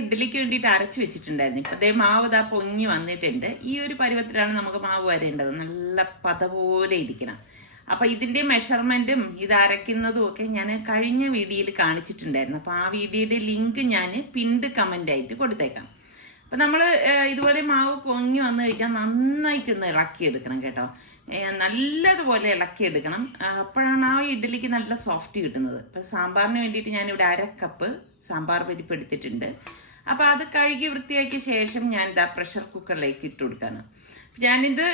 ഇഡ്ഡലിക്ക് വേണ്ടിയിട്ട് അരച്ച് വെച്ചിട്ടുണ്ടായിരുന്നു. ഇപ്പം അതേ മാവ് ഇതാ പൊങ്ങി വന്നിട്ടുണ്ട്. ഈ ഒരു പരുവത്തിലാണ് നമുക്ക് മാവ് വരേണ്ടത്. നല്ല പത പോലെ ഇരിക്കണം. അപ്പം ഇതിൻ്റെ മെഷർമെൻറ്റും ഇത് അരയ്ക്കുന്നതും ഒക്കെ ഞാൻ കഴിഞ്ഞ വീഡിയോയിൽ കാണിച്ചിട്ടുണ്ടായിരുന്നു. അപ്പോൾ ആ വീഡിയോയുടെ ലിങ്ക് ഞാൻ പിൻഡ് കമൻ്റായിട്ട് കൊടുത്തേക്കാം. അപ്പം നമ്മൾ ഇതുപോലെ മാവ് പൊങ്ങി വന്നു കഴിക്കാൻ നന്നായിട്ടൊന്ന് ഇളക്കിയെടുക്കണം കേട്ടോ. നല്ലതുപോലെ ഇളക്കിയെടുക്കണം. അപ്പോഴാണ് ആ ഇഡ്ഡലിക്ക് നല്ല സോഫ്റ്റ് കിട്ടുന്നത്. ഇപ്പം സാമ്പാറിന് വേണ്ടിയിട്ട് ഞാനിവിടെ 1/2 കപ്പ് സാമ്പാർ പരിപ്പ് എടുത്തിട്ടുണ്ട്. അപ്പോൾ അത് കഴുകി വൃത്തിയാക്കിയ ശേഷം ഞാൻ ഇതാ പ്രഷർ കുക്കറിലേക്ക് ഇട്ട് കൊടുക്കുകയാണ്. ഞാനിത്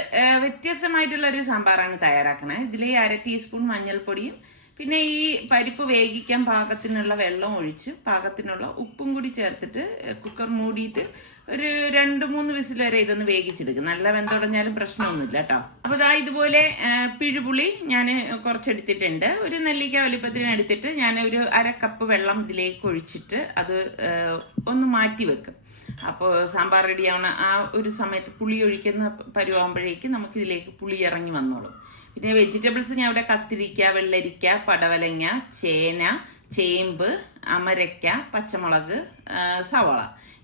വ്യത്യസ്തമായിട്ടുള്ളൊരു സാമ്പാറാണ് തയ്യാറാക്കണത്. ഇതിൽ 1/2 ടീസ്പൂൺ മഞ്ഞൾപ്പൊടിയും പിന്നെ ഈ പരിപ്പ് വേവിക്കാൻ പാകത്തിനുള്ള വെള്ളം ഒഴിച്ച് പാകത്തിനുള്ള ഉപ്പും കൂടി ചേർത്തിട്ട് കുക്കർ മൂടിയിട്ട് ഒരു 2-3 വിസിൽ വരെ ഇതൊന്ന് വേവിച്ചെടുക്കും. നല്ല വെന്തുടഞ്ഞാലും പ്രശ്നമൊന്നുമില്ല കേട്ടോ. അപ്പോൾ ഇതാ ഇതുപോലെ പിഴുപുളി ഞാൻ കുറച്ചെടുത്തിട്ടുണ്ട്. ഒരു നെല്ലിക്ക വലിപ്പത്തിന് എടുത്തിട്ട് ഞാൻ ഒരു 1/2 കപ്പ് വെള്ളം ഇതിലേക്ക് ഒഴിച്ചിട്ട് അത് ഒന്ന് മാറ്റി വെക്കും. അപ്പോൾ സാമ്പാർ റെഡിയാവണ ആ ഒരു സമയത്ത് പുളി ഒഴിക്കുന്ന പരുവാകുമ്പോഴേക്ക് നമുക്കിതിലേക്ക് പുളി ഇറങ്ങി വന്നോളും. പിന്നെ വെജിറ്റബിൾസ് ഞാൻ ഇവിടെ കത്തിരിക്ക, വെള്ളരിക്ക, പടവലങ്ങ, ചേന, ചേമ്പ്, അമരയ്ക്ക, പച്ചമുളക്, സവാള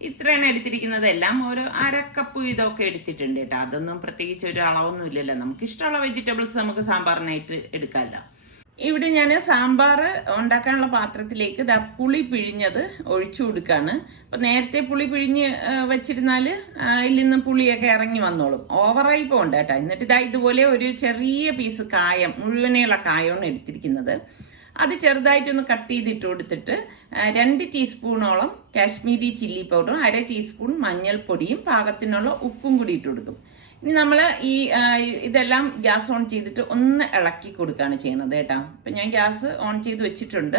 ഇത്രയാണ് എടുത്തിരിക്കുന്നത്. എല്ലാം ഒരു 1/2 കപ്പ് വീതമൊക്കെ എടുത്തിട്ടുണ്ട് കേട്ടോ. അതൊന്നും പ്രത്യേകിച്ച് ഒരു അളവൊന്നും ഇല്ലല്ലോ. നമുക്ക് ഇഷ്ടമുള്ള വെജിറ്റബിൾസ് നമുക്ക് സാമ്പാറിനായിട്ട് എടുക്കാമല്ലോ. ഇവിടെ ഞാൻ സാമ്പാർ ഉണ്ടാക്കാനുള്ള പാത്രത്തിലേക്ക് പുളി പിഴിഞ്ഞത് ഒഴിച്ചു കൊടുക്കുകയാണ്. അപ്പം നേരത്തെ പുളി പിഴിഞ്ഞ് വെച്ചിരുന്നാൽ ഇതിൽ നിന്ന് പുളിയൊക്കെ ഇറങ്ങി വന്നോളും. ഓവറായി പോകണ്ട കേട്ടോ. എന്നിട്ട് ഇതുപോലെ ഒരു ചെറിയ പീസ് കായം, മുഴുവനെയുള്ള കായമാണ് എടുത്തിരിക്കുന്നത്. അത് ചെറുതായിട്ടൊന്ന് കട്ട് ചെയ്തിട്ട് കൊടുത്തിട്ട് 2 ടീസ്പൂണോളം കാശ്മീരി ചില്ലി പൗഡറും 1/2 ടീസ്പൂൺ മഞ്ഞൾപ്പൊടിയും പാകത്തിനുള്ള ഉപ്പും കൂടി ഇട്ട് കൊടുക്കും. ഇനി നമ്മൾ ഇതെല്ലാം ഗ്യാസ് ഓൺ ചെയ്തിട്ട് ഒന്ന് ഇളക്കി കൊടുക്കുകയാണ് ചെയ്യണത് കേട്ടോ. അപ്പം ഞാൻ ഗ്യാസ് ഓൺ ചെയ്ത് വെച്ചിട്ടുണ്ട്.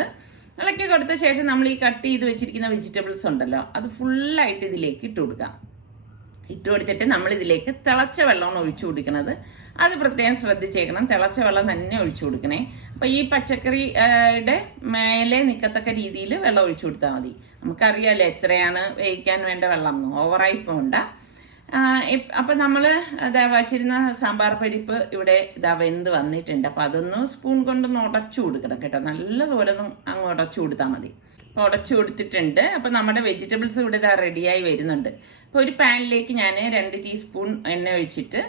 ഇളക്കി കൊടുത്ത ശേഷം നമ്മൾ ഈ കട്ട് ചെയ്ത് വെച്ചിരിക്കുന്ന വെജിറ്റബിൾസ് ഉണ്ടല്ലോ അത് ഫുള്ളായിട്ട് ഇതിലേക്ക് ഇട്ട് കൊടുക്കാം. ഇട്ട് കൊടുത്തിട്ട് നമ്മൾ ഇതിലേക്ക് തിളച്ച വെള്ളമാണ് ഒഴിച്ചു കൊടുക്കുന്നത്. അത് പ്രത്യേകം ശ്രദ്ധിച്ചേക്കണം. തിളച്ച വെള്ളം തന്നെ ഒഴിച്ചു കൊടുക്കണേ. അപ്പം ഈ പച്ചക്കറിയുടെ മേലെ നിൽക്കത്തക്ക രീതിയിൽ വെള്ളം ഒഴിച്ചു കൊടുത്താൽ മതി. നമുക്കറിയാമല്ലോ എത്രയാണ് വേവിക്കാൻ വേണ്ട വെള്ളം എന്ന്. ഓവറായി പോകണ്ട. അപ്പം നമ്മൾ വച്ചിരുന്ന സാമ്പാർ പരിപ്പ് ഇവിടെ വെന്ത് വന്നിട്ടുണ്ട്. അപ്പം അതൊന്ന് സ്പൂൺ കൊണ്ടൊന്ന് ഉടച്ചു കൊടുക്കണം കേട്ടോ. നല്ലതുപോലെ ഒന്ന് അങ്ങ് ഉടച്ചു കൊടുത്താൽ മതി. അപ്പോൾ ഉടച്ചു കൊടുത്തിട്ടുണ്ട്. അപ്പം നമ്മുടെ വെജിറ്റബിൾസ് ഇവിടെ റെഡിയായി വരുന്നുണ്ട്. അപ്പോൾ ഒരു പാനിലേക്ക് ഞാൻ 2 ടീസ്പൂൺ എണ്ണ ഒഴിച്ചിട്ട്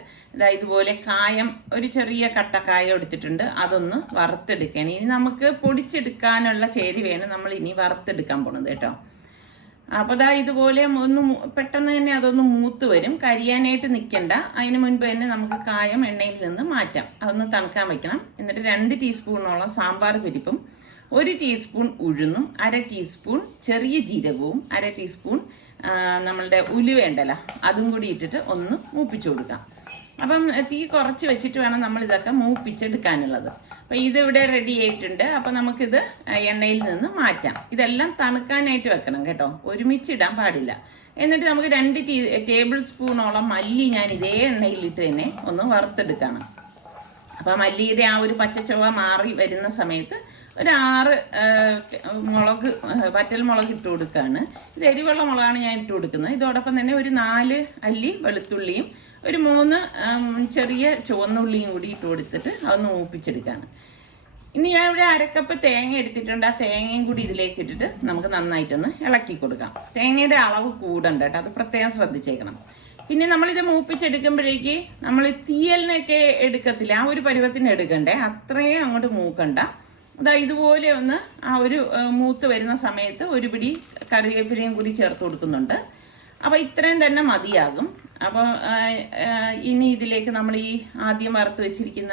ഇതുപോലെ കായം, ഒരു ചെറിയ കട്ടക്കായം എടുത്തിട്ടുണ്ട്. അതൊന്ന് വറുത്തെടുക്കണം. ഇനി നമുക്ക് പൊടിച്ചെടുക്കാനുള്ള ചേരുവയാണ് നമ്മൾ ഇനി വറുത്തെടുക്കാൻ പോണത് കേട്ടോ. അപ്പോൾ ഇതുപോലെ ഒന്ന് പെട്ടെന്ന് തന്നെ അതൊന്ന് മൂത്ത് വരും. കരിയാനായിട്ട് നിൽക്കണ്ട. അതിന് മുൻപ് തന്നെ നമുക്ക് കായം എണ്ണയിൽ നിന്ന് മാറ്റാം. അതൊന്ന് തണുക്കാൻ വെക്കണം. എന്നിട്ട് 2 ടീസ്പൂണോളം സാമ്പാർ പരിപ്പും 1 ടീസ്പൂൺ ഉഴുന്നും 1/2 ടീസ്പൂൺ ചെറിയ ജീരകവും 1/2 ടീസ്പൂൺ നമ്മളുടെ ഉലുവ ഉണ്ടല്ലോ അതും കൂടി ഇട്ടിട്ട് ഒന്ന് മൂപ്പിച്ചു കൊടുക്കാം. അപ്പം തീ കുറച്ച് വെച്ചിട്ട് വേണം നമ്മൾ ഇതൊക്കെ മൂപ്പിച്ചെടുക്കാനുള്ളത്. അപ്പം ഇതിവിടെ റെഡി ആയിട്ടുണ്ട്. അപ്പം നമുക്കിത് എണ്ണയിൽ നിന്ന് മാറ്റാം. ഇതെല്ലാം തണുക്കാനായിട്ട് വെക്കണം കേട്ടോ. ഒരുമിച്ചിടാൻ പാടില്ല. എന്നിട്ട് നമുക്ക് 2 ടേബിൾ സ്പൂണോളം മല്ലി ഞാൻ ഇതേ എണ്ണയിലിട്ട് തന്നെ ഒന്ന് വറുത്തെടുക്കണം. അപ്പം മല്ലിയുടെ ആ ഒരു പച്ചച്ചുവ മാറി വരുന്ന സമയത്ത് ഒരു 6 വറ്റൽ മുളക് ഇട്ട് കൊടുക്കുകയാണ്. ഇത് എരിവുള്ള മുളകാണ് ഞാൻ ഇട്ട് കൊടുക്കുന്നത്. ഇതോടൊപ്പം തന്നെ ഒരു 4 അല്ലി വെളുത്തുള്ളിയും ഒരു 3 ചെറിയ ചുവന്നുള്ളിയും കൂടി ഇട്ട് കൊടുത്തിട്ട് അതൊന്ന് മൂപ്പിച്ചെടുക്കുകയാണ്. ഇനി ഞാൻ ഇവിടെ 1/2 കപ്പ് തേങ്ങ എടുത്തിട്ടുണ്ട്. ആ തേങ്ങയും കൂടി ഇതിലേക്ക് ഇട്ടിട്ട് നമുക്ക് നന്നായിട്ടൊന്ന് ഇളക്കി കൊടുക്കാം. തേങ്ങയുടെ അളവ് കൂടണ്ട കേട്ടോ. അത് പ്രത്യേകം ശ്രദ്ധിച്ചേക്കണം. പിന്നെ നമ്മളിത് മൂപ്പിച്ചെടുക്കുമ്പോഴേക്ക് നമ്മൾ തീയലിനൊക്കെ എടുക്കത്തില്ല, ആ ഒരു പരുവത്തിന് എടുക്കണ്ടേ. അത്രയും അങ്ങോട്ട് മൂക്കണ്ട. ഇതുപോലെ ഒന്ന് ആ ഒരു മൂത്ത് വരുന്ന സമയത്ത് ഒരു പിടി കറിവേപ്പിലയും കൂടി ചേർത്ത് കൊടുക്കുന്നുണ്ട്. അപ്പോൾ ഇത്രയും തന്നെ മതിയാകും. അപ്പോൾ ഇനി ഇതിലേക്ക് നമ്മൾ ഈ ആദ്യം വറുത്ത് വെച്ചിരിക്കുന്ന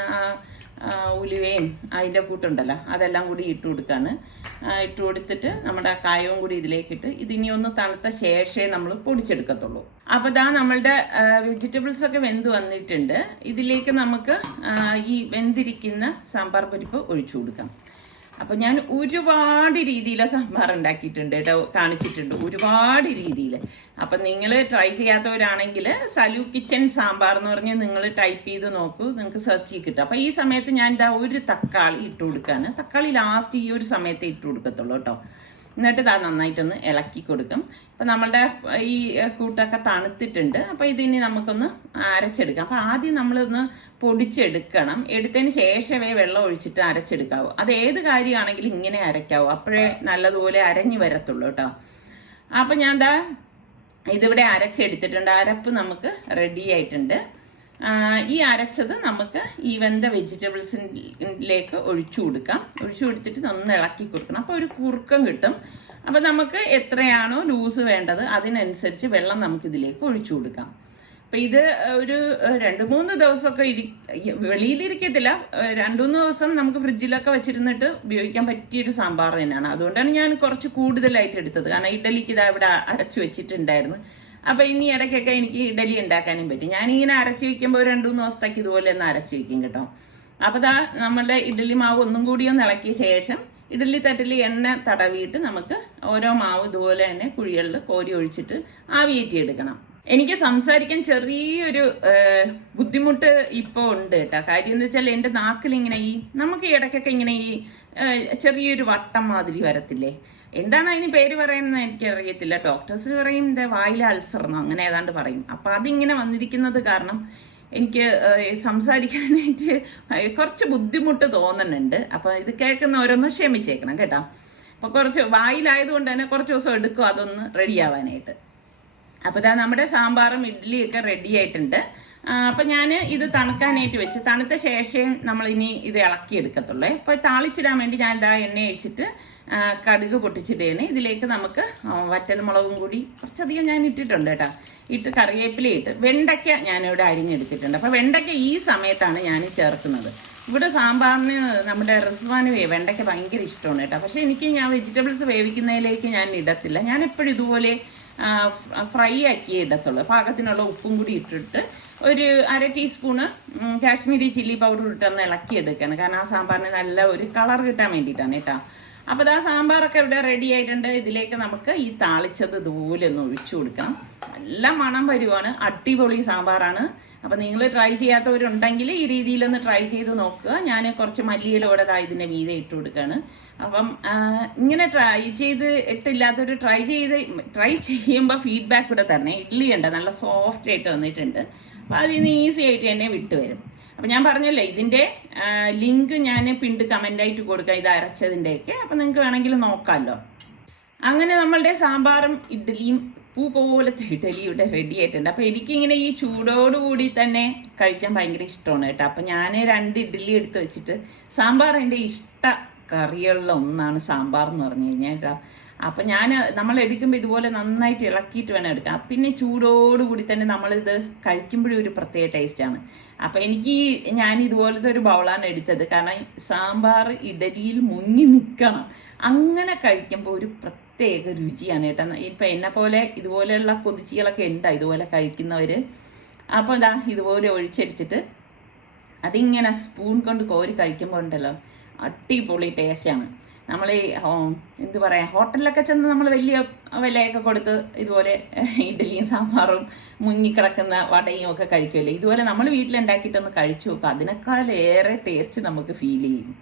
ഉലുവയും അതിൻ്റെ കൂട്ടുണ്ടല്ലോ അതെല്ലാം കൂടി ഇട്ട് കൊടുക്കുകയാണ്. ഇട്ട് കൊടുത്തിട്ട് നമ്മുടെ കായവും കൂടി ഇതിലേക്കിട്ട് ഇതിനി ഒന്ന് തണുത്ത ശേഷമേ നമ്മൾ പൊടിച്ചെടുക്കത്തുള്ളൂ. അപ്പോൾ നമ്മളുടെ വെജിറ്റബിൾസ് ഒക്കെ വെന്ത് വന്നിട്ടുണ്ട്. ഇതിലേക്ക് നമുക്ക് ഈ വെന്തിരിക്കുന്ന സാമ്പാർ പരിപ്പ് ഒഴിച്ചു കൊടുക്കാം. അപ്പം ഞാൻ ഒരുപാട് രീതിയിൽ സാമ്പാർ ഉണ്ടാക്കിയിട്ടുണ്ട് കേട്ടോ, കാണിച്ചിട്ടുണ്ട് ഒരുപാട് രീതിയിൽ. അപ്പം നിങ്ങൾ ട്രൈ ചെയ്യാത്തവരാണെങ്കിൽ സലു കിച്ചൻ സാമ്പാർ എന്ന് പറഞ്ഞ് നിങ്ങൾ ടൈപ്പ് ചെയ്ത് നോക്കൂ, നിങ്ങൾക്ക് സെർച്ച് ചെയ്ത് കിട്ടും. അപ്പം ഈ സമയത്ത് ഞാൻ ഒരു തക്കാളി ഇട്ട് കൊടുക്കുകയാണ്. തക്കാളി ലാസ്റ്റ് ഈ ഒരു സമയത്ത് ഇട്ട് കൊടുക്കത്തുള്ളൂ കേട്ടോ. എന്നിട്ട് നന്നായിട്ടൊന്ന് ഇളക്കി കൊടുക്കും. അപ്പം നമ്മളുടെ ഈ കൂട്ടൊക്കെ തണുത്തിട്ടുണ്ട്. അപ്പം ഇതിനി നമുക്കൊന്ന് അരച്ചെടുക്കാം. അപ്പം ആദ്യം നമ്മളൊന്ന് പൊടിച്ചെടുക്കണം. എടുത്തതിന് ശേഷമേ വെള്ളം ഒഴിച്ചിട്ട് അരച്ചെടുക്കാവൂ. അത് ഏത് കാര്യമാണെങ്കിലും ഇങ്ങനെ അരയ്ക്കാവൂ. അപ്പോഴേ നല്ലതുപോലെ അരഞ്ഞു വരത്തുള്ളൂ കേട്ടോ. അപ്പം ഞാൻ ദാ ഇതിവിടെ അരച്ചെടുത്തിട്ടുണ്ട്. അരപ്പ് നമുക്ക് റെഡി ആയിട്ടുണ്ട്. ഈ അരച്ചത് നമുക്ക് ഈ വെന്ത വെജിറ്റബിൾസിലേക്ക് ഒഴിച്ചു കൊടുക്കാം. ഒഴിച്ചു കൊടുത്തിട്ട് ഒന്ന് ഇളക്കി കൊടുക്കണം. അപ്പോൾ ഒരു കുറുക്കം കിട്ടും. അപ്പം നമുക്ക് എത്രയാണോ ലൂസ് വേണ്ടത് അതിനനുസരിച്ച് വെള്ളം നമുക്കിതിലേക്ക് ഒഴിച്ചു കൊടുക്കാം. അപ്പം ഇത് ഒരു 2-3 ദിവസമൊക്കെ വെളിയിലിരിക്കത്തില്ല, 2-3 ദിവസം നമുക്ക് ഫ്രിഡ്ജിലൊക്കെ വെച്ചിരുന്നിട്ട് ഉപയോഗിക്കാൻ പറ്റിയൊരു സാമ്പാർ തന്നെയാണ്. അതുകൊണ്ടാണ് ഞാൻ കുറച്ച് കൂടുതലായിട്ട് എടുത്തത്. കാരണം ഇഡലിക്ക് ഇതാ ഇവിടെ അരച്ചു വെച്ചിട്ടുണ്ടായിരുന്നു. അപ്പം ഇനി ഇടയ്ക്കൊക്കെ എനിക്ക് ഇഡലി ഉണ്ടാക്കാനും പറ്റും. ഞാനിങ്ങനെ അരച്ച് വയ്ക്കുമ്പോൾ 2-3 ദിവസത്തേക്ക് ഇതുപോലെ ഒന്ന് അരച്ച് വയ്ക്കും കേട്ടോ. അപ്പോൾ ദാ നമ്മുടെ ഇഡലി മാവ് ഒന്നും കൂടി ഒന്ന് ഇളക്കിയ ശേഷം ഇഡലി തട്ടിൽ എണ്ണ തടവിയിട്ട് നമുക്ക് ഓരോ മാവ് ഇതുപോലെ തന്നെ കുഴികളിൽ കോരി ഒഴിച്ചിട്ട് ആവിയേറ്റി എടുക്കണം. എനിക്ക് സംസാരിക്കാൻ ചെറിയൊരു ബുദ്ധിമുട്ട് ഇപ്പോൾ ഉണ്ട് കേട്ടോ. കാര്യം എന്ന് വെച്ചാൽ എൻ്റെ നാക്കിൽ ഇങ്ങനെ നമുക്ക് ഇടയ്ക്കൊക്കെ ഇങ്ങനെ ചെറിയൊരു വട്ടം മാതിരി വരത്തില്ലേ, എന്താണ് അതിന് പേര് പറയുന്നത് എനിക്കറിയത്തില്ല. ഡോക്ടേഴ്സ് പറയും വായിലെ അൾസർന്നോ അങ്ങനെ ഏതാണ്ട് പറയും. അപ്പം അതിങ്ങനെ വന്നിരിക്കുന്നത് കാരണം എനിക്ക് സംസാരിക്കാനായിട്ട് കുറച്ച് ബുദ്ധിമുട്ട് തോന്നുന്നുണ്ട്. അപ്പം ഇത് കേൾക്കുന്നവരൊന്ന് ക്ഷമിച്ചേക്കണം കേട്ടോ. അപ്പോൾ കുറച്ച് വായിലായതുകൊണ്ട് തന്നെ കുറച്ച് ദിവസം എടുക്കും അതൊന്ന് റെഡിയാവാനായിട്ട്. അപ്പോൾ ഇതാ നമ്മുടെ സാമ്പാറും ഇഡ്ഡലിയൊക്കെ റെഡി ആയിട്ടുണ്ട്. അപ്പം ഞാൻ ഇത് തണുക്കാനായിട്ട് വെച്ച് തണുത്ത ശേഷം നമ്മളിനി ഇത് ഇളക്കിയെടുക്കത്തുള്ളൂ. അപ്പോൾ താളിച്ചിടാൻ വേണ്ടി ഞാൻ ഇതാ എണ്ണ ഒഴിച്ചിട്ട് കടുക് പൊട്ടിച്ചിടുകയാണ്. ഇതിലേക്ക് നമുക്ക് വറ്റൽ മുളകും കൂടി കുറച്ചധികം ഞാൻ ഇട്ടിട്ടുണ്ട് കേട്ടോ. ഇട്ട് കറിവേപ്പില ഇട്ട് വെണ്ടയ്ക്ക ഞാനിവിടെ അരിഞ്ഞെടുത്തിട്ടുണ്ട്. അപ്പോൾ വെണ്ടയ്ക്ക ഈ സമയത്താണ് ഞാൻ ചേർക്കുന്നത്. ഇവിടെ സാമ്പാറിന് നമ്മുടെ റിസ്വാന് വെണ്ടയ്ക്ക ഭയങ്കര ഇഷ്ടമാണ് കേട്ടോ. പക്ഷേ ഞാൻ വെജിറ്റബിൾസ് വേവിക്കുന്നതിലേക്ക് ഞാൻ ഇടത്തില്ല. ഞാൻ എപ്പോഴും ഇതുപോലെ ഫ്രൈ ആക്കി ഇടത്തുള്ളൂ. പാകത്തിനുള്ള ഉപ്പും കൂടി ഇട്ടിട്ട് ഒരു 1/2 ടീസ്പൂണ് കാശ്മീരി ചില്ലി പൗഡർ ഇട്ടൊന്ന് ഇളക്കിയെടുക്കുകയാണ്. കാരണം ആ സാമ്പാറിന് നല്ല ഒരു കളർ കിട്ടാൻ വേണ്ടിയിട്ടാണ് കേട്ടോ. അപ്പോൾ ആ സാമ്പാറൊക്കെ ഇവിടെ റെഡി ആയിട്ടുണ്ട്. ഇതിലേക്ക് നമുക്ക് ഈ താളിച്ചത് ഇതുപോലെ ഒന്ന് ഒഴിച്ചു കൊടുക്കണം. നല്ല മണം വരുവാണ്. അടിപൊളി സാമ്പാറാണ്. അപ്പം നിങ്ങൾ ട്രൈ ചെയ്യാത്തവരുണ്ടെങ്കിൽ ഈ രീതിയിലൊന്ന് ട്രൈ ചെയ്ത് നോക്കുക. ഞാൻ കുറച്ച് മല്ലിയിലൂടെ ഇതിൻ്റെ മീതെ ഇട്ട് കൊടുക്കുകയാണ്. അപ്പം ഇങ്ങനെ ട്രൈ ചെയ്ത് ഇട്ടില്ലാത്തൊരു ട്രൈ ചെയ്യുമ്പോൾ ഫീഡ്ബാക്ക് കൂടെ തന്നെ. ഇഡ്ഡലി ഉണ്ട് നല്ല സോഫ്റ്റ് ആയിട്ട് വന്നിട്ടുണ്ട്. അപ്പം അതിന് ഈസി ആയിട്ട് തന്നെ വിട്ടുവരും. അപ്പം ഞാൻ പറഞ്ഞല്ലോ ഇതിൻ്റെ ലിങ്ക് ഞാൻ പിണ്ട് കമൻ്റായിട്ട് കൊടുക്കാം, ഇത് അരച്ചതിൻ്റെയൊക്കെ. അപ്പം നിങ്ങൾക്ക് വേണമെങ്കിൽ നോക്കാമല്ലോ. അങ്ങനെ നമ്മളുടെ സാമ്പാറും ഇഡ്ഡലിയും പൂ പോലത്തെ ഇഡ്ഡലി ഇവിടെ റെഡി ആയിട്ടുണ്ട്. അപ്പം എനിക്കിങ്ങനെ ഈ ചൂടോടുകൂടി തന്നെ കഴിക്കാൻ ഭയങ്കര ഇഷ്ടമാണ് കേട്ടോ. അപ്പം ഞാൻ 2 ഇഡ്ഡലി എടുത്ത് വെച്ചിട്ട് സാമ്പാർ എൻ്റെ ഇഷ്ട കറികളിൽ ഒന്നാണ് സാമ്പാർ എന്ന് പറഞ്ഞു കഴിഞ്ഞാൽ കേട്ടോ. അപ്പം നമ്മൾ എടുക്കുമ്പോൾ ഇതുപോലെ നന്നായിട്ട് ഇളക്കിയിട്ട് വേണം എടുക്കാം. പിന്നെ ചൂടോടുകൂടി തന്നെ നമ്മളിത് കഴിക്കുമ്പോഴും ഒരു പ്രത്യേക ടേസ്റ്റാണ്. അപ്പം ഞാൻ ഇതുപോലത്തെ ഒരു ബൗളാണ് എടുത്തത്. കാരണം സാമ്പാർ ഇഡലിയിൽ മുങ്ങി നിൽക്കണം, അങ്ങനെ കഴിക്കുമ്പോൾ ഒരു പ്രത്യേക രുചിയാണ് കേട്ടോ. ഇപ്പം എന്നെ പോലെ ഇതുപോലെയുള്ള കൊതിച്ചികളൊക്കെ ഉണ്ടാ ഇതുപോലെ കഴിക്കുന്നവർ. അപ്പോൾ ഇതുപോലെ ഒഴിച്ചെടുത്തിട്ട് അതിങ്ങനെ സ്പൂൺ കൊണ്ട് കോരി കഴിക്കുമ്പോൾ ഉണ്ടല്ലോ അടിപൊളി ടേസ്റ്റാണ്. നമ്മൾ എന്ത് പറയാ, ഹോട്ടലിലൊക്കെ ചെന്ന് നമ്മൾ വലിയ വിലയൊക്കെ കൊടുത്ത് ഇതുപോലെ ഇഡ്ഡലിയും സാമ്പാറും മുങ്ങിക്കിടക്കുന്ന വടയും ഒക്കെ കഴിക്കുമല്ലേ. ഇതുപോലെ നമ്മൾ വീട്ടിലുണ്ടാക്കിയിട്ടൊന്ന് കഴിച്ചു നോക്കുക, അതിനേക്കാളേറെ ടേസ്റ്റ് നമുക്ക് ഫീൽ ചെയ്യും.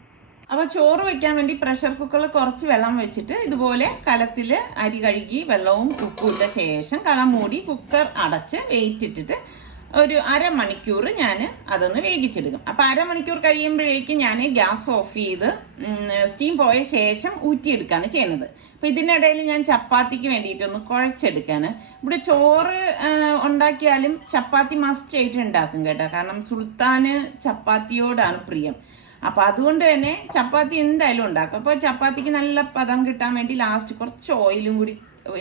അപ്പോൾ ചോറ് വയ്ക്കാൻ വേണ്ടി പ്രഷർ കുക്കറിൽ കുറച്ച് വെള്ളം വെച്ചിട്ട് ഇതുപോലെ കലത്തിൽ അരി കഴുകി വെള്ളവും ഉപ്പും ഇട്ട ശേഷം കലം മൂടി കുക്കർ അടച്ച് വെയിറ്റ് ഇട്ടിട്ട് ഒരു 1/2 മണിക്കൂർ ഞാൻ അതൊന്ന് വേവിച്ചെടുക്കും. അപ്പം 1/2 മണിക്കൂർ കഴിയുമ്പോഴേക്കും ഞാൻ ഗ്യാസ് ഓഫ് ചെയ്ത് സ്റ്റീം പോയ ശേഷം ഊറ്റിയെടുക്കുകയാണ് ചെയ്യുന്നത്. അപ്പം ഇതിനിടയിൽ ഞാൻ ചപ്പാത്തിക്ക് വേണ്ടിയിട്ടൊന്ന് കുഴച്ചെടുക്കുകയാണ്. ഇവിടെ ചോറ് ഉണ്ടാക്കിയാലും ചപ്പാത്തി മസ്റ്റ് ആയിട്ട് ഉണ്ടാക്കും കേട്ടോ. കാരണം സുൽത്താന് ചപ്പാത്തിയോടാണ് പ്രിയം. അപ്പം അതുകൊണ്ട് തന്നെ ചപ്പാത്തി എന്തായാലും ഉണ്ടാക്കും. അപ്പോൾ ചപ്പാത്തിക്ക് നല്ല പദം കിട്ടാൻ വേണ്ടി ലാസ്റ്റ് കുറച്ച് ഓയിലും കൂടി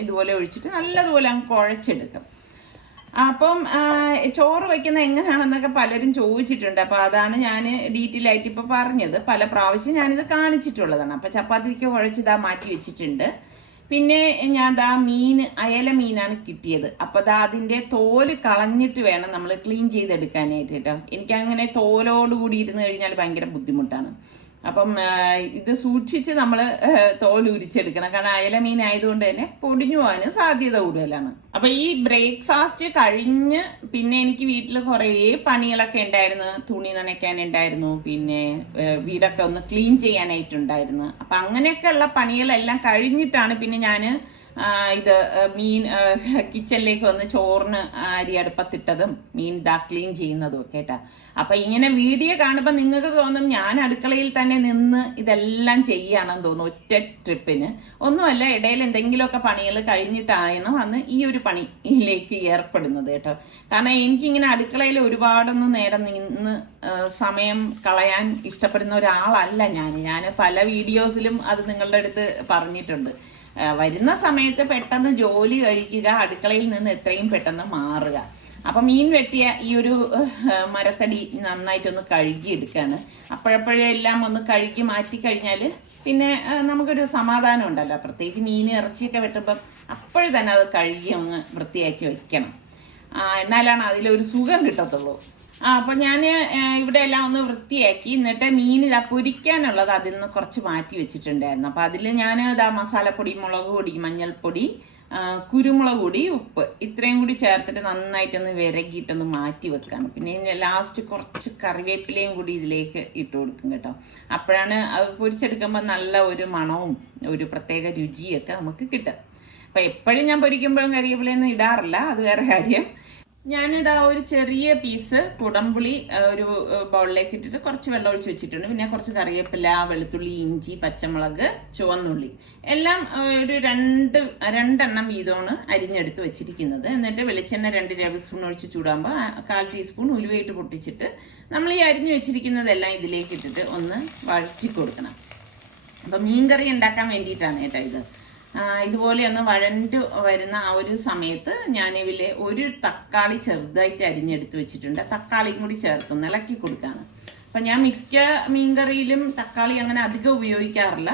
ഇതുപോലെ ഒഴിച്ചിട്ട് നല്ലതുപോലെ അങ്ങ് കുഴച്ചെടുക്കും. അപ്പം ചോറ് വയ്ക്കുന്നത് എങ്ങനെയാണെന്നൊക്കെ പലരും ചോദിച്ചിട്ടുണ്ട്. അപ്പോൾ അതാണ് ഞാൻ ഡീറ്റെയിൽ ആയിട്ട് ഇപ്പോൾ പറഞ്ഞത്. പല പ്രാവശ്യം ഞാനിത് കാണിച്ചിട്ടുള്ളതാണ്. അപ്പം ചപ്പാത്തിക്ക് കുഴച്ച് മാറ്റി വെച്ചിട്ടുണ്ട്. പിന്നെ ഞാൻ അയല മീനാണ് കിട്ടിയത്. അപ്പോൾ അതിൻ്റെ തോല് കളഞ്ഞിട്ട് വേണം നമ്മൾ ക്ലീൻ ചെയ്തെടുക്കാനായിട്ട് കേട്ടോ. എനിക്കങ്ങനെ തോലോടുകൂടി ഇരുന്ന് കഴിഞ്ഞാൽ ഭയങ്കര ബുദ്ധിമുട്ടാണ്. അപ്പം ഇത് സൂക്ഷിച്ച് നമ്മൾ തോലുരിച്ചെടുക്കണം. കാരണം അയല മീൻ ആയതുകൊണ്ട് തന്നെ പൊടിഞ്ഞു പോകാൻ സാധ്യത കൂടുതലാണ്. അപ്പം ഈ ബ്രേക്ക്ഫാസ്റ്റ് കഴിഞ്ഞ് പിന്നെ എനിക്ക് വീട്ടിൽ കുറേ പണികളൊക്കെ ഉണ്ടായിരുന്നു. തുണി നനയ്ക്കാനുണ്ടായിരുന്നു, പിന്നെ വീടൊക്കെ ഒന്ന് ക്ലീൻ ചെയ്യാനായിട്ടുണ്ടായിരുന്നു. അപ്പം അങ്ങനെയൊക്കെയുള്ള പണികളെല്ലാം കഴിഞ്ഞിട്ടാണ് പിന്നെ ഞാൻ ഇത് മീൻ കിച്ചണിലേക്ക് വന്ന് ചോറിന് അരി അടുപ്പത്തിട്ടതും മീൻ ക്ലീൻ ചെയ്യുന്നതും ഒക്കെ കേട്ടാ. അപ്പൊ ഇങ്ങനെ വീഡിയോ കാണുമ്പോൾ നിങ്ങൾക്ക് തോന്നും ഞാൻ അടുക്കളയിൽ തന്നെ നിന്ന് ഇതെല്ലാം ചെയ്യുകയാണെന്ന് തോന്നും ഒറ്റ ട്രിപ്പിന്. ഒന്നുമല്ല, ഇടയിൽ എന്തെങ്കിലുമൊക്കെ പണികൾ കഴിഞ്ഞിട്ടാണ് വന്ന് ഈ ഒരു പണിയിലേക്ക് ഏർപ്പെടുന്നത് കേട്ടോ. കാരണം എനിക്കിങ്ങനെ അടുക്കളയിൽ ഒരുപാടൊന്നും നേരം നിന്ന് സമയം കളയാൻ ഇഷ്ടപ്പെടുന്ന ഒരാളല്ല ഞാൻ പല വീഡിയോസിലും അത് നിങ്ങളുടെ അടുത്ത് പറഞ്ഞിട്ടുണ്ട്. വരുന്ന സമയത്ത് പെട്ടെന്ന് ജോലി കഴിക്കുക, അടുക്കളയിൽ നിന്ന് എത്രയും പെട്ടെന്ന് മാറുക. അപ്പം മീൻ വെട്ടിയ ഈ ഒരു മരത്തടി നന്നായിട്ടൊന്ന് കഴുകി എടുക്കുകയാണ്. അപ്പോഴപ്പോഴെല്ലാം ഒന്ന് കഴുകി മാറ്റി കഴിഞ്ഞാൽ പിന്നെ നമുക്കൊരു സമാധാനം ഉണ്ടല്ലോ. പ്രത്യേകിച്ച് മീൻ ഇറച്ചിയൊക്കെ വെട്ടുമ്പം അപ്പോഴും തന്നെ അത് കഴുകി ഒന്ന് വൃത്തിയാക്കി വെക്കണം. എന്നാലാണ് അതിലൊരു സുഖം കിട്ടത്തുള്ളൂ. അപ്പൊ ഞാൻ ഇവിടെ എല്ലാം ഒന്ന് വൃത്തിയാക്കി. എന്നിട്ട് മീൻ ഇതാ പൊരിക്കാനുള്ളത് അതിൽ നിന്ന് കുറച്ച് മാറ്റി വെച്ചിട്ടുണ്ടായിരുന്നു. അപ്പൊ അതിൽ ഞാൻ ഇതാ മസാലപ്പൊടി, മുളക് പൊടി, മഞ്ഞൾപ്പൊടി, കുരുമുളക് പൊടി, ഉപ്പ് ഇത്രയും കൂടി ചേർത്തിട്ട് നന്നായിട്ടൊന്ന് വിരകിയിട്ടൊന്ന് മാറ്റി വെക്കാണ്. പിന്നെ ലാസ്റ്റ് കുറച്ച് കറിവേപ്പിലയും കൂടി ഇതിലേക്ക് ഇട്ട് കൊടുക്കും കേട്ടോ. അപ്പോഴാണ് അത് പൊരിച്ചെടുക്കുമ്പോൾ നല്ല ഒരു മണവും ഒരു പ്രത്യേക രുചിയൊക്കെ നമുക്ക് കിട്ടും. അപ്പൊ എപ്പോഴും ഞാൻ പൊരിക്കുമ്പോഴും കറിവേപ്പിലയൊന്നും ഇടാറില്ല, അത് വേറെ കാര്യം. ഞാനിതാ ഒരു ചെറിയ പീസ് കുടംപുളി ഒരു ബൗളിലേക്ക് ഇട്ടിട്ട് കുറച്ച് വെള്ളം ഒഴിച്ച് വെച്ചിട്ടുണ്ട്. പിന്നെ കുറച്ച് കറിവേപ്പില, വെളുത്തുള്ളി, ഇഞ്ചി, പച്ചമുളക്, ചുവന്നുള്ളി എല്ലാം ഒരു രണ്ടെണ്ണം വീതമാണ് അരിഞ്ഞെടുത്ത് വെച്ചിരിക്കുന്നത്. എന്നിട്ട് വെളിച്ചെണ്ണ 2 ടേബിൾ സ്പൂൺ ഒഴിച്ച് ചൂടാകുമ്പോൾ 1/4 ടീസ്പൂൺ ഉലുവയിട്ട് പൊട്ടിച്ചിട്ട് നമ്മൾ ഈ അരിഞ്ഞു വെച്ചിരിക്കുന്നതെല്ലാം ഇതിലേക്ക് ഇട്ടിട്ട് ഒന്ന് വഴറ്റി കൊടുക്കണം. അപ്പം മീൻകറി ഉണ്ടാക്കാൻ വേണ്ടിയിട്ടാണ് കേട്ടോ ഇത്. ഇതുപോലെ ഒന്ന് വഴണ്ട് വരുന്ന ആ ഒരു സമയത്ത് ഞാനിതിലെ ഒരു തക്കാളി ചെറുതായിട്ട് അരിഞ്ഞെടുത്ത് വെച്ചിട്ടുണ്ട്. തക്കാളിയും കൂടി ചേർത്തൊന്ന് ഇളക്കി കൊടുക്കുകയാണ്. അപ്പം ഞാൻ മിക്ക മീൻകറിയിലും തക്കാളി അങ്ങനെ അധികം ഉപയോഗിക്കാറില്ല.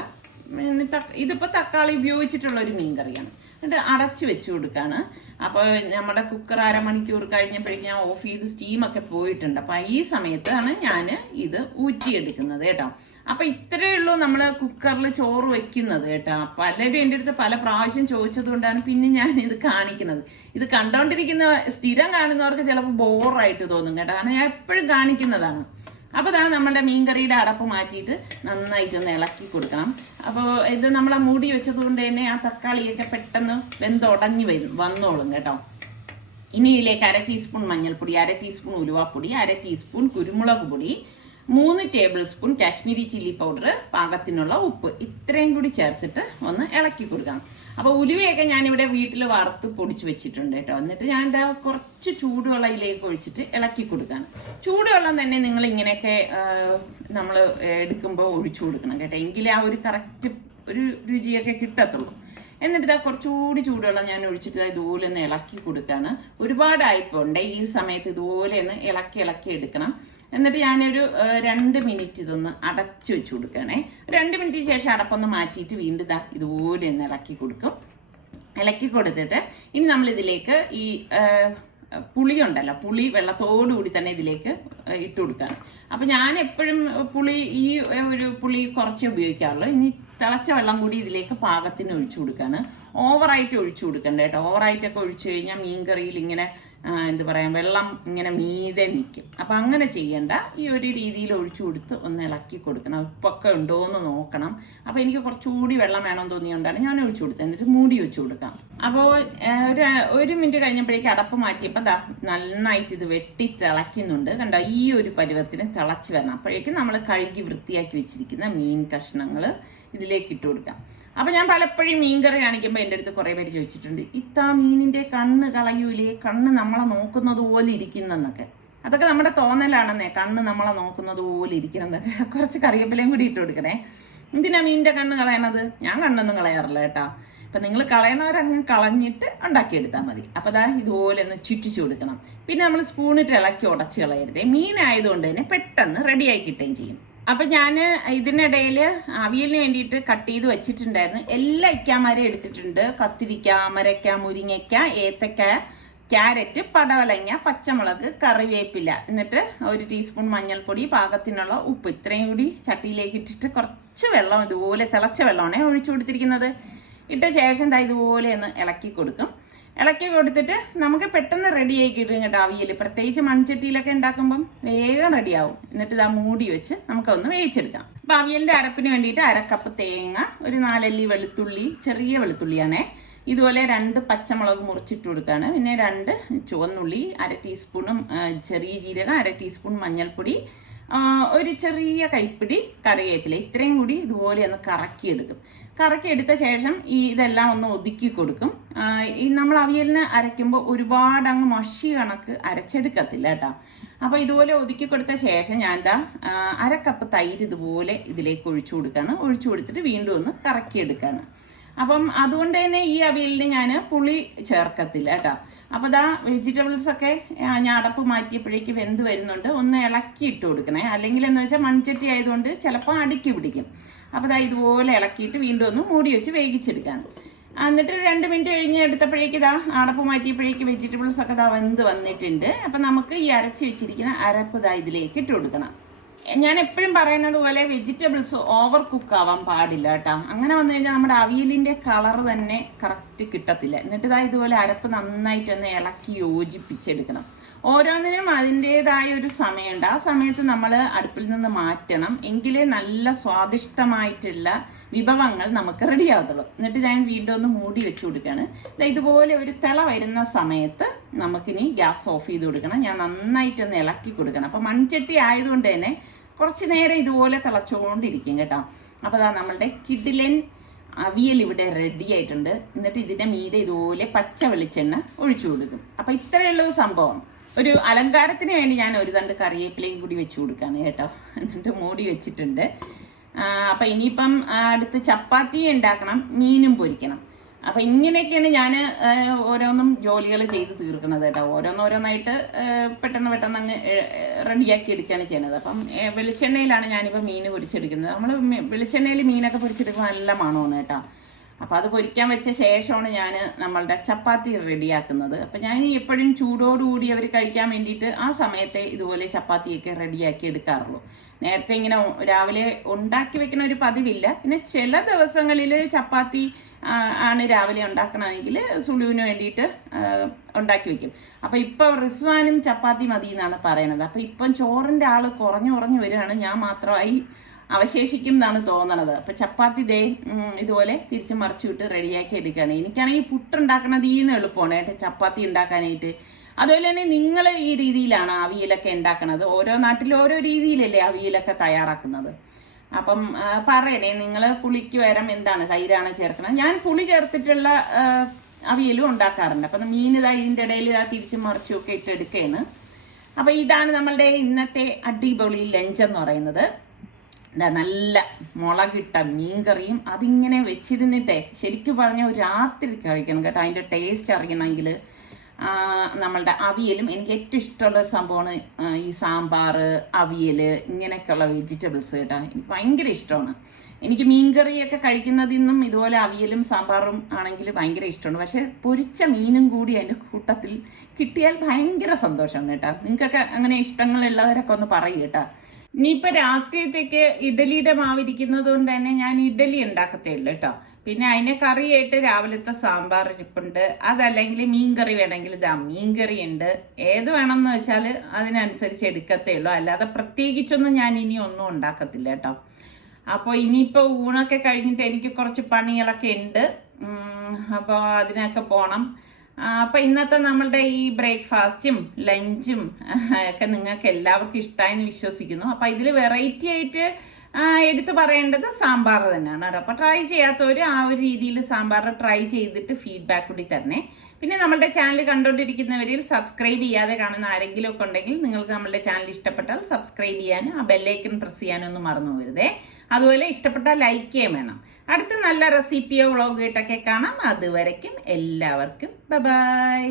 ഇതിപ്പോൾ തക്കാളി ഉപയോഗിച്ചിട്ടുള്ള ഒരു മീൻകറിയാണ്. എന്നിട്ട് അടച്ച് വെച്ച് കൊടുക്കുകയാണ്. അപ്പോൾ നമ്മുടെ കുക്കർ 1/2 മണിക്കൂർ കഴിഞ്ഞപ്പോഴേക്കും ഞാൻ ഓഫ് ചെയ്ത് സ്റ്റീമൊക്കെ പോയിട്ടുണ്ട്. അപ്പം ഈ സമയത്താണ് ഞാൻ ഇത് ഊറ്റിയെടുക്കുന്നത് കേട്ടോ. അപ്പൊ ഇത്രയേ ഉള്ളൂ നമ്മൾ കുക്കറിൽ ചോറ് വെക്കുന്നത് കേട്ടോ. പലരും എൻ്റെ അടുത്ത് പല പ്രാവശ്യം ചോദിച്ചത് കൊണ്ടാണ് പിന്നെ ഞാൻ ഇത് കാണിക്കുന്നത്. ഇത് കണ്ടോണ്ടിരിക്കുന്ന സ്ഥിരം കാണുന്നവർക്ക് ചിലപ്പോൾ ബോറായിട്ട് തോന്നും കേട്ടോ, കാരണം ഞാൻ എപ്പോഴും കാണിക്കുന്നതാണ്. അപ്പോൾ ഇതാണ് നമ്മുടെ മീൻകറിയുടെ അടപ്പ് മാറ്റിയിട്ട് നന്നായിട്ടൊന്ന് ഇളക്കി കൊടുക്കണം. അപ്പോൾ ഇത് നമ്മളെ മൂടി വെച്ചത് കൊണ്ട് തന്നെ ആ തക്കാളിയൊക്കെ പെട്ടെന്ന് വെന്തുടഞ്ഞു വന്നോളും കേട്ടോ. ഇനി ഇതിലേക്ക് 1/2 ടീസ്പൂൺ മഞ്ഞൾപ്പൊടി, 1/2 ടീസ്പൂൺ ഉലുവാപ്പൊടി, 1/2 ടീസ്പൂൺ കുരുമുളക് പൊടി, 3 table spoon Kashmiri chilli powder, പാകത്തിനുള്ള ഉപ്പ് ഇത്രയും കൂടി ചേർത്തിട്ട് ഒന്ന് ഇളക്കി കൊടുക്കാം. അപ്പോൾ ഉലുവയൊക്കെ ഞാനിവിടെ വീട്ടിൽ വറുത്ത് പൊടിച്ച് വെച്ചിട്ടുണ്ട് കേട്ടോ. എന്നിട്ട് ഞാൻ എന്താ കുറച്ച് ചൂടുവെള്ളം ഇതിലേക്ക് ഒഴിച്ചിട്ട് ഇളക്കി കൊടുക്കുകയാണ്. ചൂടുവെള്ളം തന്നെ നിങ്ങൾ ഇങ്ങനെയൊക്കെ നമ്മൾ എടുക്കുമ്പോൾ ഒഴിച്ചു കൊടുക്കണം കേട്ടോ, എങ്കിലേ ആ ഒരു കറക്റ്റ് ഒരു രുചിയൊക്കെ കിട്ടത്തുള്ളൂ. എന്നിട്ട് ഇതാ കുറച്ചുകൂടി ചൂടുവെള്ളം ഞാൻ ഒഴിച്ചിട്ട് ഇതുപോലെ ഒന്ന് ഇളക്കി കൊടുക്കുകയാണ്. ഒരുപാടായിപ്പോണ്ട് ഈ സമയത്ത് ഇതുപോലെ ഒന്ന് ഇളക്കി എടുക്കണം. എന്നിട്ട് ഞാനൊരു 2 മിനിറ്റ് ഇതൊന്ന് അടച്ചു വെച്ച് കൊടുക്കണേ. 2 മിനിറ്റ് ശേഷം അടപ്പൊന്ന് മാറ്റിയിട്ട് വീണ്ടും ഇതാ ഇതുപോലെ ഒന്ന് ഇളക്കി കൊടുക്കും. ഇളക്കി കൊടുത്തിട്ട് ഇനി നമ്മൾ ഇതിലേക്ക് ഈ പുളി ഉണ്ടല്ലോ, പുളി വെള്ളത്തോടുകൂടി തന്നെ ഇതിലേക്ക് ഇട്ട് കൊടുക്കുകയാണ്. അപ്പം ഞാൻ എപ്പോഴും ഈ ഒരു പുളി കുറച്ചേ ഉപയോഗിക്കാറുള്ളൂ. ഇനി തിളച്ച വെള്ളം കൂടി ഇതിലേക്ക് പാകത്തിന് ഒഴിച്ചു കൊടുക്കുകയാണ്. ഓവറായിട്ട് ഒഴിച്ചു കൊടുക്കണ്ട കേട്ടോ. ഓവറായിട്ടൊക്കെ ഒഴിച്ചു കഴിഞ്ഞാൽ മീൻകറിയിൽ ഇങ്ങനെ എന്താ പറയാ വെള്ളം ഇങ്ങനെ മീതെ നിൽക്കും. അപ്പം അങ്ങനെ ചെയ്യണ്ട. ഈ ഒരു രീതിയിൽ ഒഴിച്ചു കൊടുത്ത് ഒന്ന് ഇളക്കി കൊടുക്കണം. ഉപ്പൊക്കെ ഉണ്ടോ എന്ന് നോക്കണം. അപ്പോൾ എനിക്ക് കുറച്ചുകൂടി വെള്ളം വേണമെന്ന് തോന്നിയോണ്ടാണ് ഞാൻ ഒഴിച്ചു കൊടുത്തത്. എന്നിട്ട് മൂടി വെച്ച് കൊടുക്കാം. അപ്പോൾ ഒരു മിനിറ്റ് കഴിഞ്ഞപ്പോഴേക്കും അടപ്പ് മാറ്റിയപ്പോൾ നന്നായിട്ട് ഇത് വെട്ടി തിളയ്ക്കുന്നുണ്ട് കണ്ടോ. ഈ ഒരു പരുവത്തിന് തിളച്ച് വരണം. അപ്പോഴേക്കും നമ്മൾ കഴുകി വൃത്തിയാക്കി വെച്ചിരിക്കുന്ന മീൻ കഷ്ണങ്ങൾ ഇതിലേക്ക് ഇട്ട് കൊടുക്കാം. അപ്പൊ ഞാൻ പലപ്പോഴും മീൻകറി കാണിക്കുമ്പോൾ എൻ്റെ അടുത്ത് കുറെ പേര് ചോദിച്ചിട്ടുണ്ട്, ഇത്താ മീനിന്റെ കണ്ണ് കളയൂലേ, കണ്ണ് നമ്മളെ നോക്കുന്നത് പോലെ ഇരിക്കുന്നതൊക്കെ. അതൊക്കെ നമ്മുടെ തോന്നലാണെന്നേ, കണ്ണ് നമ്മളെ നോക്കുന്നത് പോലെ ഇരിക്കുന്നതൊക്കെ. കുറച്ച് കറിവേപ്പിലയും കൂടി ഇട്ട് കൊടുക്കണേ. എന്തിനാ മീനിന്റെ കണ്ണ് കളയണത്? ഞാൻ കണ്ണൊന്നും കളയാറില്ല കേട്ടോ. അപ്പൊ നിങ്ങൾ കളയണവരങ്ങ് കളഞ്ഞിട്ട് ഉണ്ടാക്കിയെടുത്താൽ മതി. അപ്പൊ ദാ ഇതുപോലെ ഒന്ന് ചുറ്റിച്ചു കൊടുക്കണം. പിന്നെ നമ്മൾ സ്പൂണിട്ട് ഇളക്കി ഉടച്ച് കളയരുതേ. മീനായതുകൊണ്ട് തന്നെ പെട്ടെന്ന് റെഡിയായി കിട്ടുകയും ചെയ്യും. അപ്പൊ ഞാൻ ഇതിനിടയിൽ അവിയലിന് വേണ്ടിയിട്ട് കട്ട് ചെയ്ത് വെച്ചിട്ടുണ്ടായിരുന്നു. എല്ലാ ഇക്കാമരം എടുത്തിട്ടുണ്ട്. കത്തിരിക്ക, അമരക്ക, മുരിങ്ങയ്ക്ക, ഏത്തക്ക, ക്യാരറ്റ്, പടവലങ്ങ, പച്ചമുളക്, കറിവേപ്പില, എന്നിട്ട് 1 ടീസ്പൂൺ മഞ്ഞൾപ്പൊടി, പാകത്തിനുള്ള ഉപ്പ് ഇത്രയും കൂടി ചട്ടിയിലേക്ക് ഇട്ടിട്ട് കുറച്ച് വെള്ളം ഇതുപോലെ തിളച്ച വെള്ളമാണ് ഒഴിച്ചു കൊടുത്തിരിക്കുന്നത്. ഇട്ട ശേഷം ഇതുപോലെ ഒന്ന് ഇളക്കി കൊടുക്കും. ഇളക്കി കൊടുത്തിട്ട് നമുക്ക് പെട്ടെന്ന് റെഡിയായി കിട്ടും കേട്ടോ അവിയൽ. പ്രത്യേകിച്ച് മൺചട്ടിയിലൊക്കെ ഉണ്ടാക്കുമ്പം വേഗം റെഡിയാവും. എന്നിട്ട് മൂടി വെച്ച് നമുക്കൊന്ന് വേവിച്ചെടുക്കാം. അപ്പം അവിയലിൻ്റെ അരപ്പിന് വേണ്ടിയിട്ട് 1/2 കപ്പ് തേങ്ങ, ഒരു 4 അല്ലി വെളുത്തുള്ളി, ചെറിയ വെളുത്തുള്ളിയാണേ, ഇതുപോലെ 2 പച്ചമുളക് മുറിച്ചിട്ട് കൊടുക്കുകയാണ്. പിന്നെ 2 ചുവന്നുള്ളി, 1/2 ടീസ്പൂണും ചെറിയ ജീരകം, 1/2 ടീസ്പൂൺ മഞ്ഞൾപ്പൊടി, ഒരു ചെറിയ കൈപ്പിടി കറിവേപ്പില, ഇത്രയും കൂടി ഇതുപോലെ ഒന്ന് കറക്കിയെടുക്കും. കറക്കിയെടുത്ത ശേഷം ഇതെല്ലാം ഒന്ന് ഒതുക്കി കൊടുക്കും. നമ്മൾ അവിയലിന് അരയ്ക്കുമ്പോൾ ഒരുപാട് അങ്ങ് മഷി കണക്ക് അരച്ചെടുക്കത്തില്ല കേട്ടോ. അപ്പോൾ ഇതുപോലെ ഒതുക്കി കൊടുത്ത ശേഷം ഞാൻ 1/2 കപ്പ് തൈര് ഇതുപോലെ ഇതിലേക്ക് ഒഴിച്ചു കൊടുക്കുകയാണ്. ഒഴിച്ചു കൊടുത്തിട്ട് വീണ്ടും ഒന്ന് കറക്കിയെടുക്കുകയാണ്. അപ്പം അതുകൊണ്ട് തന്നെ ഈ അവിയലിന് ഞാൻ പുളി ചേർക്കത്തില്ല കേട്ടോ. അപ്പോൾ വെജിറ്റബിൾസ് ഒക്കെ ഞാൻ അടപ്പ് മാറ്റിയപ്പോഴേക്ക് വെന്ത് വരുന്നുണ്ട്. ഒന്ന് ഇളക്കി ഇട്ട് കൊടുക്കണേ, അല്ലെങ്കിൽ എന്ന് വെച്ചാൽ മൺചട്ടി ആയതുകൊണ്ട് ചിലപ്പോൾ അടുക്കി പിടിക്കും. അപ്പോൾ ഇതുപോലെ ഇളക്കിയിട്ട് വീണ്ടും ഒന്ന് മൂടി വെച്ച് വേവിച്ചെടുക്കുകയാണ്. എന്നിട്ട് 2 മിനിറ്റ് കഴിഞ്ഞ് എടുത്തപ്പോഴേക്ക് അടപ്പ് മാറ്റിയപ്പോഴേക്ക് വെജിറ്റബിൾസ് ഒക്കെ വെന്ത് വന്നിട്ടുണ്ട്. അപ്പം നമുക്ക് ഈ അരച്ച് വെച്ചിരിക്കുന്ന അരപ്പ് ഇതിലേക്ക് ഇട്ട് കൊടുക്കണം. ഞാൻ എപ്പോഴും പറയുന്നത് പോലെ വെജിറ്റബിൾസ് ഓവർ കുക്ക് ആവാൻ പാടില്ല കേട്ടോ. അങ്ങനെ വന്നു കഴിഞ്ഞാൽ നമ്മുടെ അവിയലിന്റെ കളർ തന്നെ കറക്റ്റ് കിട്ടത്തില്ല. എന്നിട്ട് ഇതുപോലെ അരപ്പ് നന്നായിട്ടൊന്ന് ഇളക്കി യോജിപ്പിച്ചെടുക്കണം. ഓരോന്നിനും അതിൻ്റെതായ ഒരു സമയമുണ്ട്. ആ സമയത്ത് നമ്മൾ അടുപ്പിൽ നിന്ന് മാറ്റണം, എങ്കിലേ നല്ല സ്വാദിഷ്ടമായിട്ടുള്ള വിഭവങ്ങൾ നമുക്ക് റെഡി ആകത്തുള്ളൂ. എന്നിട്ട് ഞാൻ വീണ്ടും ഒന്ന് മൂടി വെച്ച് കൊടുക്കുകയാണ്. ഇതുപോലെ ഒരു തിള വരുന്ന സമയത്ത് നമുക്കിനി ഗ്യാസ് ഓഫ് ചെയ്ത് കൊടുക്കണം. ഞാൻ നന്നായിട്ടൊന്ന് ഇളക്കി കൊടുക്കണം. അപ്പം മൺചട്ടി ആയതുകൊണ്ട് തന്നെ കുറച്ച് നേരം ഇതുപോലെ തിളച്ചുകൊണ്ടിരിക്കും കേട്ടോ. അപ്പോൾ നമ്മളുടെ കിഡിലൻ അവിയൽ ഇവിടെ റെഡി ആയിട്ടുണ്ട്. എന്നിട്ട് ഇതിൻ്റെ മീതെ ഇതുപോലെ പച്ച വെളിച്ചെണ്ണ ഒഴിച്ചു കൊടുക്കും. അപ്പം ഇത്രയുള്ള സംഭവം. ഒരു അലങ്കാരത്തിന് വേണ്ടി ഞാൻ ഒരു തണ്ട് കറിവേപ്പിലയും കൂടി വെച്ച് കൊടുക്കുകയാണ് കേട്ടോ. എന്നിട്ട് മൂടി വെച്ചിട്ടുണ്ട്. അപ്പം ഇനിയിപ്പം അടുത്ത് ചപ്പാത്തി ഉണ്ടാക്കണം, മീനും പൊരിക്കണം. അപ്പം ഇങ്ങനെയൊക്കെയാണ് ഞാൻ ഓരോന്നും ജോലികൾ ചെയ്ത് തീർക്കുന്നത് കേട്ടോ. ഓരോന്നായിട്ട് പെട്ടെന്ന് അങ്ങ് റെഡിയാക്കി എടുക്കുകയാണ് ചെയ്യുന്നത്. അപ്പം വെളിച്ചെണ്ണയിലാണ് ഞാനിപ്പോൾ മീൻ പൊരിച്ചെടുക്കുന്നത്. നമ്മൾ വെളിച്ചെണ്ണയിൽ മീനൊക്കെ പൊരിച്ചെടുക്കുമ്പോൾ നല്ല മണമാണ് കേട്ടോ. അപ്പം അത് പൊരിക്കാൻ വെച്ച ശേഷമാണ് ഞാൻ നമ്മളുടെ ചപ്പാത്തി റെഡിയാക്കുന്നത്. അപ്പം ഞാൻ എപ്പോഴും ചൂടോടുകൂടി അവർ കഴിക്കാൻ വേണ്ടിയിട്ട് ആ സമയത്തെ ഇതുപോലെ ചപ്പാത്തിയൊക്കെ റെഡിയാക്കി എടുക്കാറുള്ളൂ. നേരത്തെ ഇങ്ങനെ രാവിലെ ഉണ്ടാക്കി വെക്കുന്ന ഒരു പതിവില്ല. പിന്നെ ചില ദിവസങ്ങളിൽ ചപ്പാത്തി ആണ് രാവിലെ ഉണ്ടാക്കണമെങ്കിൽ സുലുവിന് വേണ്ടിയിട്ട് ഉണ്ടാക്കി വെക്കും. അപ്പം ഇപ്പം റിസ്വാനും ചപ്പാത്തി മതി എന്നാണ് പറയണത്. അപ്പം ഇപ്പം ചോറിൻ്റെ ആൾ കുറഞ്ഞു വരികയാണ്. ഞാൻ മാത്രമായി അവശേഷിക്കും എന്നാണ് തോന്നണത്. അപ്പം ചപ്പാത്തി ഇതുപോലെ തിരിച്ച് മറിച്ചു വിട്ട് റെഡിയാക്കി എടുക്കുകയാണ്. എനിക്കാണെങ്കിൽ പുട്ടുണ്ടാക്കണത് എളുപ്പമാണ് കേട്ടോ ചപ്പാത്തി ഉണ്ടാക്കാനായിട്ട്. അതുപോലെ തന്നെ നിങ്ങൾ ഈ രീതിയിലാണ് അവിയലൊക്കെ ഉണ്ടാക്കണത്. ഓരോ നാട്ടിലും ഓരോ രീതിയിലല്ലേ അവിയലൊക്കെ തയ്യാറാക്കുന്നത്. അപ്പം പറയണേ, നിങ്ങൾ പുളിക്ക് പകരം എന്താണ്, തൈരാണ് ചേർക്കുന്നത്? ഞാൻ പുളി ചേർത്തിട്ടുള്ള അവിയലും ഉണ്ടാക്കാറുണ്ട്. അപ്പം മീൻ ഇതിൻ്റെ ഇടയിൽ തിരിച്ച് മറിച്ചും ഒക്കെ ഇട്ടെടുക്കുകയാണ്. അപ്പം ഇതാണ് നമ്മളുടെ ഇന്നത്തെ അടിപൊളി ലഞ്ച് എന്ന് പറയുന്നത്. നല്ല മുളകിട്ട മീൻകറിയും അതിങ്ങനെ വെച്ചിരുന്നിട്ടേ ശരിക്കും പറഞ്ഞാൽ ഒരു രാത്രി കഴിക്കണം കേട്ടോ. അതിൻ്റെ ടേസ്റ്റ് അറിയണമെങ്കിൽ നമ്മളുടെ അവിയലും എനിക്ക് ഏറ്റവും ഇഷ്ടമുള്ളൊരു സംഭവമാണ് ഈ സാമ്പാർ, അവിയൽ, ഇങ്ങനെയൊക്കെയുള്ള വെജിറ്റബിൾസ് കേട്ടോ. എനിക്ക് ഭയങ്കര ഇഷ്ടമാണ്. എനിക്ക് മീൻകറിയൊക്കെ കഴിക്കുന്നതിൽ നിന്നും ഇതുപോലെ അവിയലും സാമ്പാറും ആണെങ്കിൽ ഭയങ്കര ഇഷ്ടമാണ്. പക്ഷെ പൊരിച്ച മീനും കൂടി അതിൻ്റെ കൂട്ടത്തിൽ കിട്ടിയാൽ ഭയങ്കര സന്തോഷമാണ് കേട്ടോ. നിങ്ങൾക്കൊക്കെ അങ്ങനെ ഇഷ്ടങ്ങളുള്ളവരൊക്കെ ഒന്ന് പറയും കേട്ടോ. ഇനിയിപ്പോൾ രാത്രിയത്തേക്ക് ഇഡലിയുടെ മാവിരിക്കുന്നത് കൊണ്ട് തന്നെ ഞാൻ ഇഡലി ഉണ്ടാക്കത്തേ ഉള്ളൂ കേട്ടോ. പിന്നെ അതിനെ കറിയായിട്ട് രാവിലത്തെ സാമ്പാർ ഇരിപ്പുണ്ട്. അതല്ലെങ്കിൽ മീൻകറി വേണമെങ്കിൽ മീൻകറി ഉണ്ട്. ഏത് വേണമെന്ന് വെച്ചാൽ അതിനനുസരിച്ച് എടുക്കത്തേ ഉള്ളൂ. അല്ലാതെ പ്രത്യേകിച്ചൊന്നും ഞാൻ ഇനി ഒന്നും ഉണ്ടാക്കത്തില്ല കേട്ടോ. അപ്പോൾ ഇനിയിപ്പോൾ ഊണൊക്കെ കഴിഞ്ഞിട്ട് എനിക്ക് കുറച്ച് പണികളൊക്കെ ഉണ്ട്. അപ്പോൾ അതിനൊക്കെ പോകണം. അപ്പം ഇന്നത്തെ നമ്മളുടെ ഈ ബ്രേക്ക്ഫാസ്റ്റും ലഞ്ചും ഒക്കെ നിങ്ങൾക്ക് എല്ലാവർക്കും ഇഷ്ടമായെന്ന് വിശ്വസിക്കുന്നു. അപ്പം ഇതിൽ വെറൈറ്റി ആയിട്ട് എടുത്തു പറയേണ്ടത് സാമ്പാർ തന്നെയാണ് കേട്ടോ. അപ്പോൾ ട്രൈ ചെയ്യാത്തവർ ആ ഒരു രീതിയിൽ സാമ്പാർ ട്രൈ ചെയ്തിട്ട് ഫീഡ്ബാക്ക് കൂടി തരണേ. പിന്നെ നമ്മളുടെ ചാനൽ കണ്ടുകൊണ്ടിരിക്കുന്നവരിൽ സബ്സ്ക്രൈബ് ചെയ്യാതെ കാണുന്ന ആരെങ്കിലും ഒക്കെ ഉണ്ടെങ്കിൽ നിങ്ങൾക്ക് നമ്മളുടെ ചാനൽ ഇഷ്ടപ്പെട്ടാൽ സബ്സ്ക്രൈബ് ചെയ്യാനും ആ ബെല്ലൈക്കൺ പ്രസ് ചെയ്യാനൊന്നും മറന്നു പോകരുതേ. അതുപോലെ ഇഷ്ടപ്പെട്ടാൽ ലൈക്ക് ചെയ്യാൻ വേണം. അടുത്ത നല്ല റെസിപ്പിയോ വ്ളോഗായിട്ടൊക്കെ കാണാം. അതുവരയ്ക്കും എല്ലാവർക്കും ബൈ.